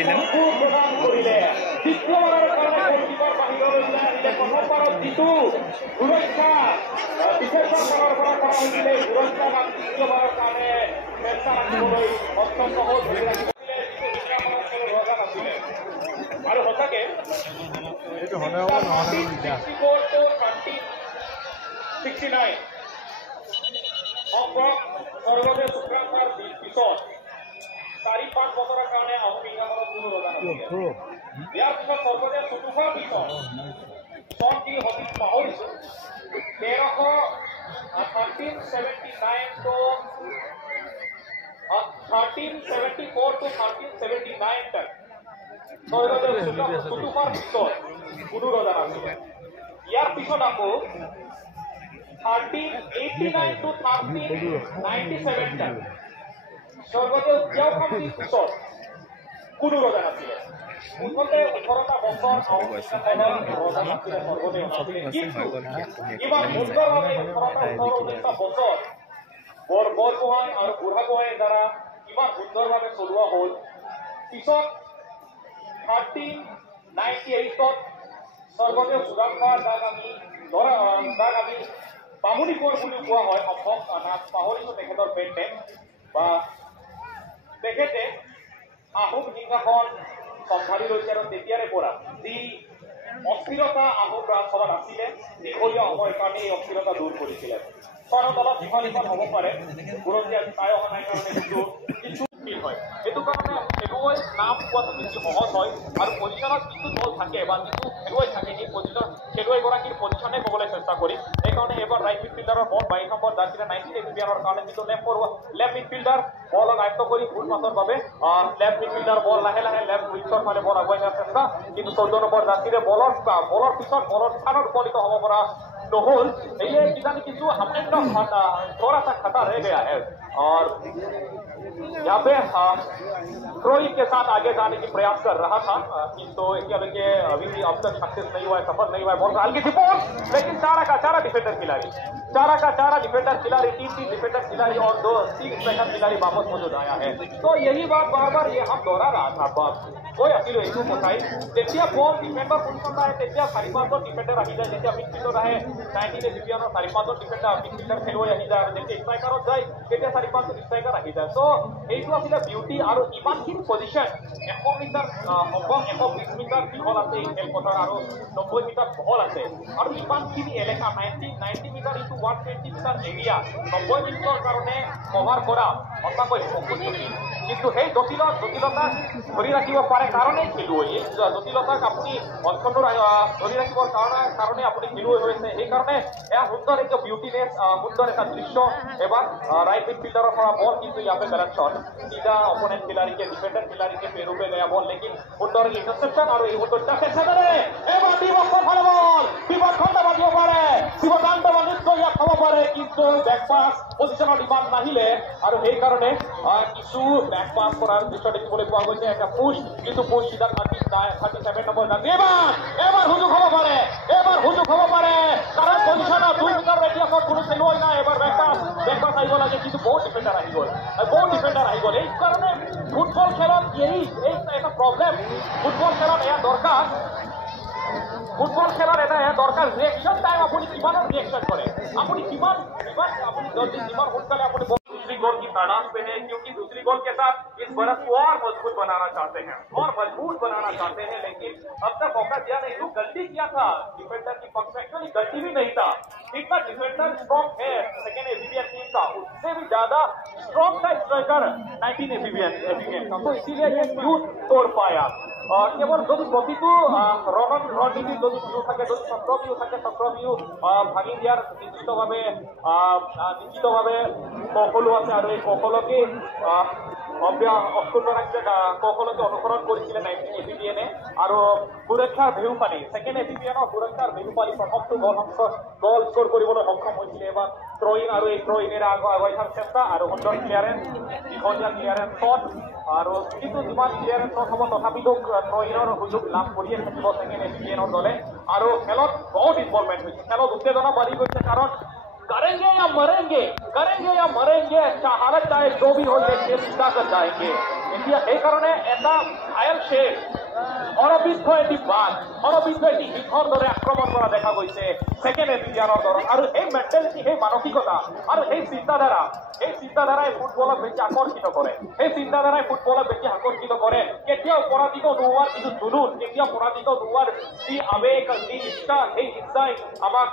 দিলেন আৰু সঁচাকে এইটো হলে হ'ব নহলে দিগদাৰ 69 স্বৰ্গদেৱ শুক্ৰাংকৰ পিছত 4-5 বছৰৰ কাৰণে আহোম ইংৰাজৰ কোনো ৰজা নাছিল। ইয়াৰ পিছত স্বৰ্গদেৱ চতুৰ্থৰ পিছত চন কি সঠিক পাহৰিছো 1374 to 1379 तक স্বৰ্গদেৱ চতুৰ্থৰ পিছত কোনো ৰজা নাছিল। ইয়াৰ পিছত আকৌ 1389 to 1397 तक স্বৰ্গদেৱ দেওখামতিৰ পিছত কোনো ৰজা নাছিলে। মুঠতে 18টা বছৰ ৰজা নাছিলে স্বৰ্গদেৱ। কিন্তু ইমান সুন্দৰভাৱে 18টা বছৰ বৰগোহাঁই আৰু বুঢ়াগোহাঁইৰ দ্বাৰা ইমান সুন্দৰভাৱে চলোৱা হ'ল। পিছত 1398 স্বৰ্গদেৱ চুডাংগাৰ যাক আমি বামুণী কোঁৱৰ বুলি কোৱা হয়। অসমক পাহৰিছো তেখেতৰ পেন নেম বা তেখেতে আহোম সিংহাসন চম্ভালি লৈছে আৰু তেতিয়াৰে পৰা যি অস্থিৰতা আহোম ৰাজসভাত আছিলে দীঘলীয়া সময়ৰ কাৰণে এই অস্থিৰতা দূৰ কৰিছিলে। চনত অলপ ইফাল সিফাল হ'ব পাৰে, বুৰঞ্জী আজি পাই অহা নাই কাৰণে কিছু ফিল হয়। সেইটো কাৰণে খেলুৱৈ নাম পোৱাটো বেছি সহজ হয় আৰু পজিশ্যনত যিটো দল থাকে বা যিটো খেলুৱৈ থাকে সেই পজিশ্যন খেলুৱৈগৰাকীৰ পজিশ্যনে ক'বলৈ চেষ্টা কৰিম। সেইকাৰণে এইবাৰ ৰাইট মিডফিল্ডাৰৰ বল 22 নম্বৰ জাৰ্চিৰে 19 এভিয়ানৰ কাৰণে যিটো লেফ্ট মিডফিল্ডাৰ বলক আয়ত্ব কৰি ফুল পাছৰ বাবে লেফ্ট মিডফিল্ডাৰ বল লাহে লাহে লেফ্ট উইংৰ ফালে বল আগুৱাই নিয়াৰ চেষ্টা, কিন্তু 14 নম্বৰ জাৰ্চিৰে বলৰ পিছত বলৰ স্থানত উপনীত হ'ব পৰা নহ'ল। ये किसी किसी हमने थोड़ा सा खता रह गया है और यहाँ पे क्रोइफ के साथ आगे जाने की प्रयास कर रहा था, किंतु अभी भी अब तक सक्सेस नहीं हुआ है, सफल नहीं हुआ है। बहुत हल्की थी बॉल, लेकिन चारा डिफेंडर खिलाड़ी 3 डिफेंडर खिलाड़ी और 3 स्ट्राइकर खिलाड़ी वापस मौजूद आया है। तो यही बात बार ये हम दोहरा रहा था। कोई अकेले एकू কথাই যেতিয়া বল ডিফেন্ডাৰ পজিশ্যন আহে তেতিয়া 4-5জন ডিফেন্ডাৰ আহি যায়। যেতিয়া মিডফিল্ডত আহে 19 এভিয়ানৰ 4-5জন ডিফেন্ডাৰ মিডফিল্ডাৰ খেলুৱৈ আহি যায় আৰু যেতিয়া ষ্ট্ৰাইকাৰত যায় তেতিয়া 4-5জন ষ্ট্ৰাইকাৰ আহি যায়। তো এইটো আছিলে বিউটি আৰু ইমানখিনি পজিশ্যন 100 মিটাৰ হ'ব 120 মিটাৰ দীঘল আছে এই খেলপথাৰ আৰু 90 মিটাৰ বহল আছে আৰু ইমানখিনি এলেকা 90 মিটাৰ ইনটু 120 মিটাৰ এৰিয়া 90 মিনিটৰ কাৰণে কভাৰ কৰা সঁচাকৈ বহুত জটিল। কিন্তু সেই জটিলতা ধৰি ৰাখিব পাৰে কাৰণেই খেলুৱৈ। এই জটিলতাক আপুনি অন্তত ধৰি ৰাখিবৰ কাৰণে আপুনি খেলুৱৈ হৈছে। সেইকাৰণে এয়া সুন্দৰ এটা বিউটিনেছ, সুন্দৰ এটা দৃশ্য। এবাৰ राइट मिडफील्डर बॉल किंतु यहाँ पे गलत शॉट सीधा ओपोनेंट खिलाड़ी के डिफेंडर खिलाड़ी के पैरों पे गया बॉल, लेकिन সুন্দর ইন্টারসেপশন আর এই উত্তরটা চেষ্টা করে এবার বিপক্ষের ভালো বল বিপক্ষটা বাজিব পারে বিপক্ষান্ত বাণিজ্য ইয়াক খাব পারে, কিন্তু ব্যাক পাস পজিশনৰ ডিমান্ড নাহিলে আৰু সেই কাৰণে কিছু ব্যাক পাস কৰাৰ দৃশ্য দেখিবলৈ পোৱা গৈছে। এটা পুশ, কিন্তু পুশ সিধা 37 নম্বৰ জানি এবাৰ হুজুক হ'ব পাৰে কাৰণ পজিশনত 2 মিটাৰ ৰেডিয়াছত কোনো খেলুৱৈ নাই। এবাৰ ব্যাক পাস আহিব লাগে, কিন্তু বহুত ডিফেন্ডাৰ আহি গ'ল এই কাৰণে ফুটবল খেলত এই এটা প্ৰব্লেম। ফুটবল খেলত এয়া দৰকাৰ ৰিয়েকশ্যন টাইম। আপুনি কিমানৰ ৰিয়েকশ্যন কৰে, আপুনি কিমান জলদি যিমান সোনকালে আপুনি दूसरी गोल की तलाश पे है, क्योंकि दूसरी गोल के साथ इस बरस को और मजबूत बनाना चाहते हैं, लेकिन अब तक मौका दिया नहीं। जो गलती किया था डिफेंडर की परफेक्टली गलती भी नहीं था, इतना डिफेंडर स्ट्रॉन्ग है सेकेंड एफिबियन टीम का, उससे भी ज्यादा स्ट्रॉन्ग था स्ट्राइकर 19 एफिबियन का, तो इसीलिए ये फ्यूज तोड़ पाया। और केवल जो प्रतिটো रणनीति जो ভিউ থাকে যদি চক্ৰভিউ থাকে চক্ৰভিউ ভাঙি দিয়াৰ নিশ্চিতভাৱে কৌশলো আছে আৰু এই কৌশলকে অক্ষুণ্ণ ৰাজ্যে কৌশলকে অনুসৰণ কৰিছিলে 19 এফিবিএনে আৰু সুৰক্ষাৰ ভেহু পানী ছেকেণ্ড এফিবিএনৰ সুৰক্ষাৰ ভেহু পানী প্ৰথমটো গল স্কোৰ কৰিবলৈ সক্ষম হৈছিলে। এবাৰ থ্ৰ'ইন আৰু এই থ্ৰ'ইনেৰে আগুৱাই যোৱাৰ চেষ্টা আৰু সুন্দৰ ক্লিয়াৰেন্স, দীঘলীয়া ক্লিয়াৰেন্স শ্বট আৰু কিন্তু যিমান ক্লিয়াৰেন্স শ্বট হ'ব তথাপিতো থ্ৰ'ইনৰ সুযোগ লাভ কৰিয়ে থাকিব ছেকেণ্ড এফিবিএনৰ দলে। আৰু খেলত বহুত ইনভলভমেণ্ট হৈছে, খেলত উত্তেজনা বাঢ়ি গৈছে কাৰণ करेंगे या मरेंगे, हालत चाहे जो भी हो, ये जीता कर जाएंगे। এতিয়া সেইকাৰণে এটা আয়েল শ্বেখ অৰবিদ্ধ এটি বাঘ অৰবিদ্ধ এটি সিংহৰ দৰে আক্ৰমণ কৰা দেখা গৈছে ছেকেণ্ড ডিভিজনৰ দলত আৰু সেই মেণ্টেলিটি সেই মানসিকতা আৰু সেই চিন্তাধাৰাই ফুটবলক বেছি আকৰ্ষিত কৰে সেই চিন্তাধাৰাই ফুটবলক বেছি আকৰ্ষিত কৰে কেতিয়াও পৰাজিত নোহোৱাৰ যিটো জুনুন কেতিয়াও পৰাজিত নোহোৱাৰ যি আৱেগ যি ইচ্ছা সেই ইচ্ছাই আমাক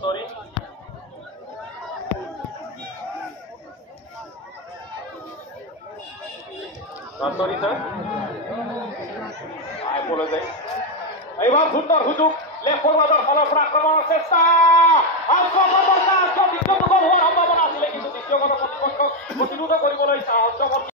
sorry sorry sir I apologize এইবাৰ সুন্দৰ সুযোগ লেফট ফৰৱাৰ্ডৰ ফালৰ পৰা আক্ৰমণৰ চেষ্টা